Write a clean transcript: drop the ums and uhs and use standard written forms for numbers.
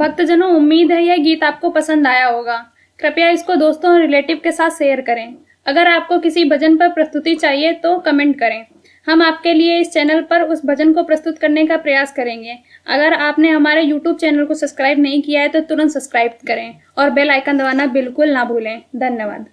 भक्तजनों, उम्मीद है यह गीत आपको पसंद आया होगा। कृपया इसको दोस्तों और रिलेटिव के साथ शेयर करें। अगर आपको किसी भजन पर प्रस्तुति चाहिए तो कमेंट करें। हम आपके लिए इस चैनल पर उस भजन को प्रस्तुत करने का प्रयास करेंगे। अगर आपने हमारे YouTube चैनल को सब्सक्राइब नहीं किया है तो तुरंत सब्सक्राइब करें और बेल आइकन दबाना बिल्कुल ना भूलें। धन्यवाद।